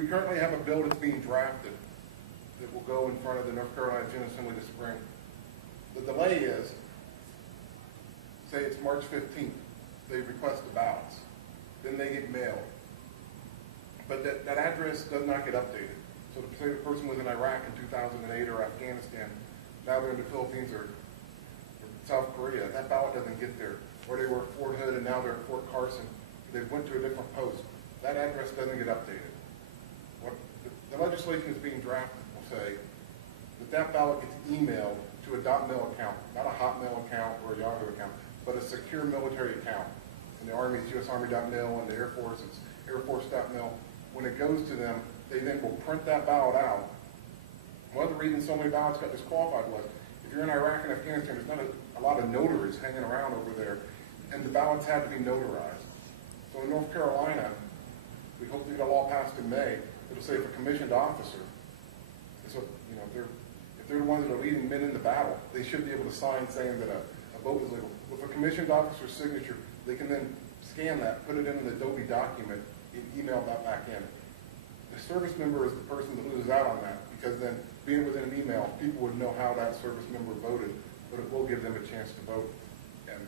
We currently have a bill that's being drafted that will go in front of the North Carolina General Assembly this spring. The delay is, say it's March 15th, they request the ballots, then they get mailed. But that address does not get updated. So say the person was in Iraq in 2008 or Afghanistan, now they're in the Philippines or South Korea, that ballot doesn't get there. Or they were at Fort Hood and now they're at Fort Carson, they went to a different post. That address doesn't get updated. What the legislation is being drafted will say that ballot gets emailed to a .mil account, not a Hotmail account or a Yahoo account, but a secure military account. In the Army, it's USArmy.mil, and the Air Force, it's AirForce.mil. When it goes to them, they then will print that ballot out. One of the reasons so many ballots got disqualified was, if you're in Iraq and Afghanistan, there's not a lot of notaries hanging around over there, and the ballots had to be notarized. So in North Carolina, we hope to get a law passed in May. It'll say if a commissioned officer, so, you know, if they're the ones that are leading men into battle, they should be able to sign saying that a vote is legal. With a commissioned officer's signature, they can then scan that, put it in an Adobe document, and email that back in. The service member is the person that loses out on that, because then being within an email, people would know how that service member voted, but it will give them a chance to vote. And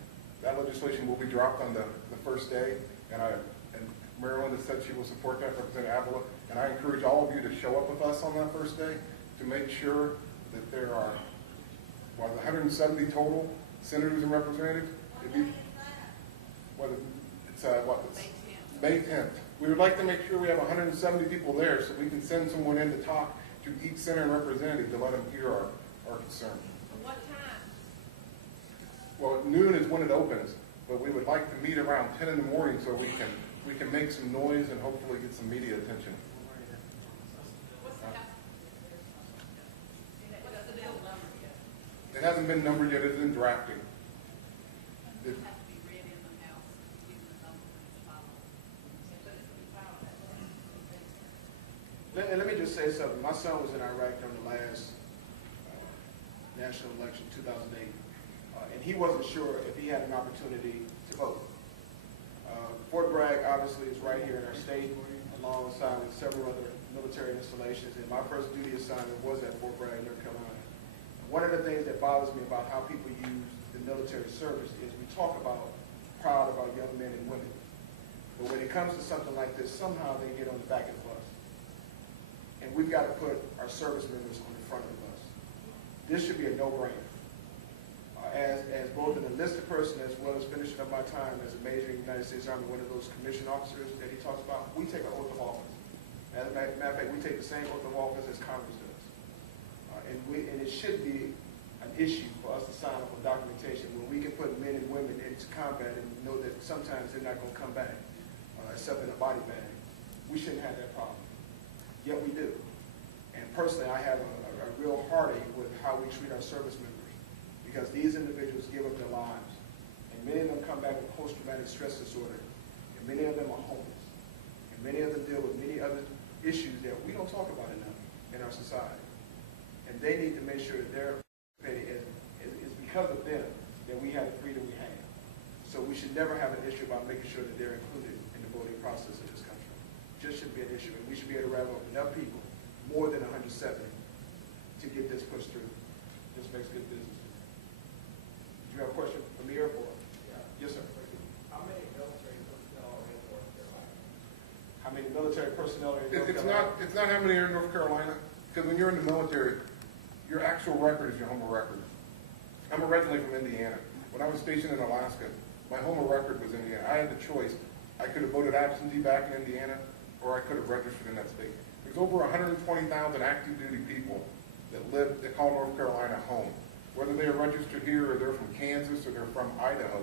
that legislation will be dropped on the first day, and Maryland has said she will support that, Representative Ballot, and I encourage all of you to show up with us on that first day to make sure that there are 170 total senators and representatives. It's May 10th. We would like to make sure we have 170 people there so we can send someone in to talk to each senator and representative to let them hear our concern. What time? Well, noon is when it opens, but we would like to meet around 10 in the morning so we can make some noise and hopefully get some media attention. It hasn't been numbered yet. It's in drafting. Let me just say something. My son was in Iraq during the last national election, 2008, and he wasn't sure if he had an opportunity to vote. Fort Bragg, obviously, is right here in our state, alongside with several other military installations, and my first duty assignment was at Fort Bragg, North Carolina. One of the things that bothers me about how people use the military service is we talk about proud of our young men and women, but when it comes to something like this, somehow they get on the back of the bus. And we've got to put our service members on the front of the bus. This should be a no-brainer. As both an enlisted person as well as finishing up my time as a major in the United States Army, one of those commissioned officers that he talks about, we take an oath of office. As a matter of fact, we take the same oath of office as Congress does. And it should be an issue for us to sign up on documentation where we can put men and women into combat and know that sometimes they're not going to come back, except in a body bag. We shouldn't have that problem. Yet we do. And personally, I have a real heartache with how we treat our service members, because these individuals give up their lives. And many of them come back with post-traumatic stress disorder, and many of them are homeless. And many of them deal with many other issues that we don't talk about enough in our society. And they need to make sure that they're participating. It's because of them that we have the freedom we have. So we should never have an issue about making sure that they're included in the voting process of this country. Just shouldn't be an issue. And we should be able to wrap up enough people, more than 170, to get this pushed through. This makes good business. Do you have a question from the airport? Yeah. Yes, sir. How many military personnel are in North Carolina? How many military personnel are in North Carolina? It's not how many are in North Carolina, because when you're in the military, your actual record is your home record. I'm originally from Indiana. When I was stationed in Alaska, my home record was Indiana. I had the choice. I could have voted absentee back in Indiana, or I could have registered in that state. There's over 120,000 active duty people that call North Carolina home. Whether they are registered here or they're from Kansas or they're from Idaho,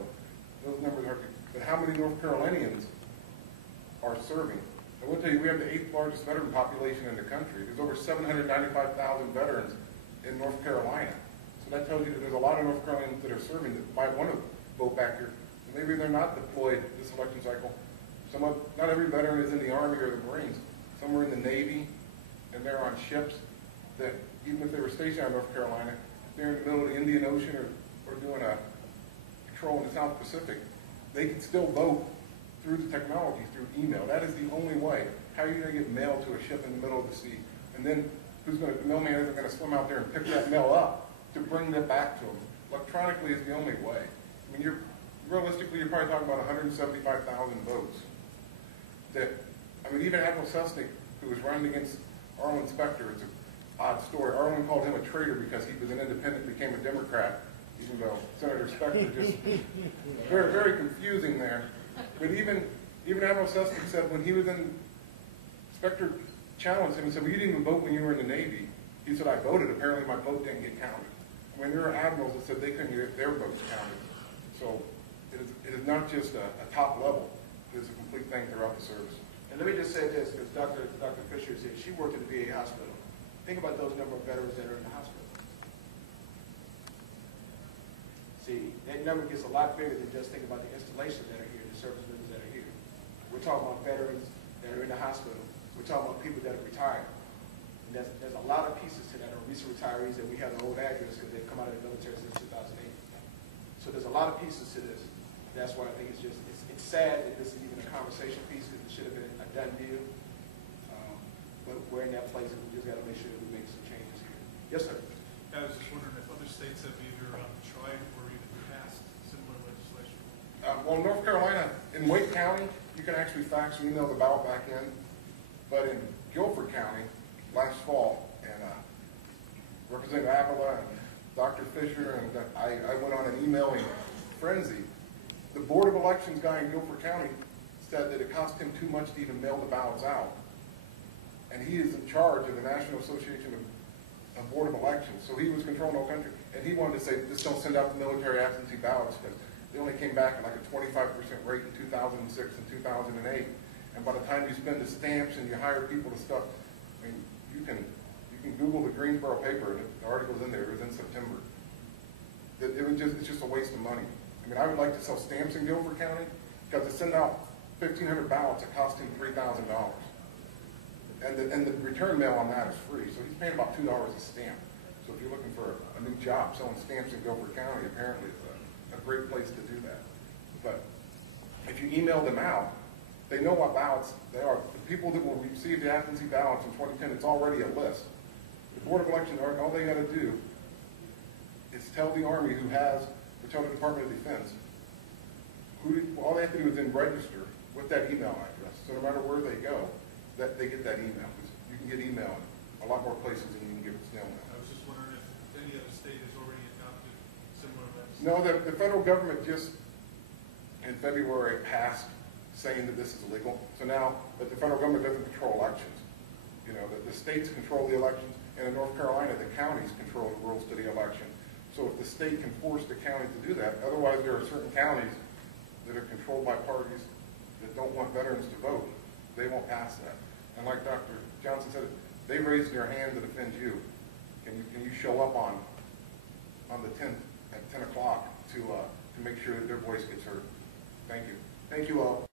those numbers are, but how many North Carolinians are serving? I will tell you, we have the 8th largest veteran population in the country. There's over 795,000 veterans in North Carolina. So that tells you that there's a lot of North Carolinians that are serving that might want to vote back here. And maybe they're not deployed this election cycle. Not every veteran is in the Army or the Marines. Some are in the Navy, and they're on ships that, even if they were stationed in North Carolina, if they're in the middle of the Indian Ocean or doing a patrol in the South Pacific, they can still vote through the technology, through email. That is the only way. How are you going to get mail to a ship in the middle of the sea? And then the mailman isn't going to swim out there and pick that mail up to bring that back to them. Electronically is the only way. I mean, realistically, you're probably talking about 175,000 votes. Even Admiral Cessnick, who was running against Arlen Specter, it's an odd story. Arlen called him a traitor because he was an independent, became a Democrat, even though Senator Specter just very, very confusing there. But even Admiral Cessnick said when he was in, Specter challenged him and said, well, you didn't even vote when you were in the Navy. He said, I voted. Apparently my vote didn't get counted. When there were admirals that said they couldn't get their votes counted. So it is not just a top level. It is a complete thing throughout the service. And let me just say this, because Dr. Fisher is here. She worked at the VA hospital. Think about those number of veterans that are in the hospital. See, that number gets a lot bigger than just think about the installations that are here, the service members that are here. We're talking about veterans that are in the hospital. We're talking about people that are retired. And there's a lot of pieces to that, or recent retirees that we have the old address because they've come out of the military since 2008. So there's a lot of pieces to this. That's why I think it's sad that this is even a conversation piece because it should have been a done deal. But we're in that place and we just got to make sure that we make some changes here. Yes, sir. I was just wondering if other states have either tried or even passed similar legislation. Well, in North Carolina, in Wake County, you can actually fax and email the ballot back in. But in Guilford County, last fall, and Representative Avila and Dr. Fisher, and I went on an emailing frenzy. The Board of Elections guy in Guilford County said that it cost him too much to even mail the ballots out. And he is in charge of the National Association of Board of Elections, so he was controlling the whole country. And he wanted to say, just don't send out the military absentee ballots because they only came back at like a 25% rate in 2006 and 2008. And by the time you spend the stamps and you hire people to stuff, I mean, you can Google the Greensboro paper, and the article's in there. It was in September. It's just a waste of money. I mean, I would like to sell stamps in Guilford County because to send out 1,500 ballots, it cost him $3,000. And the return mail on that is free. So he's paying about $2 a stamp. So if you're looking for a new job selling stamps in Guilford County, apparently it's a great place to do that. But if you email them out, they know what ballots they are. The people that will receive the absentee ballots in 2010, it's already a list. The Board of Elections, all they got to do is tell the Army or tell the Department of Defense, all they have to do is then register with that email address. So no matter where they go, that they get that email. You can get email in a lot more places than you can get snail mail. I was just wondering if any other state has already adopted similar legislation. No, the federal government just in February passed saying that this is illegal. So now that the federal government doesn't control elections, the states control the elections, and in North Carolina, the counties control the rules to the election. So if the state can force the county to do that, otherwise there are certain counties that are controlled by parties that don't want veterans to vote. They won't pass that. And like Dr. Johnson said, they raised their hand to defend you. Can you show up on the 10th at 10 o'clock to make sure that their voice gets heard? Thank you. Thank you all.